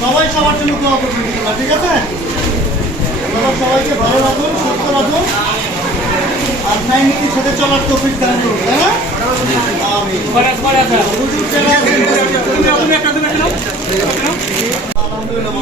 সবাই সবার জন্য ঠিক আছে? সবাইকে ভালো রাখুন সুস্থ রাখুন। সাথে চলার তৌফিক দান করুন তাই না আলহামদুলিল্লাহ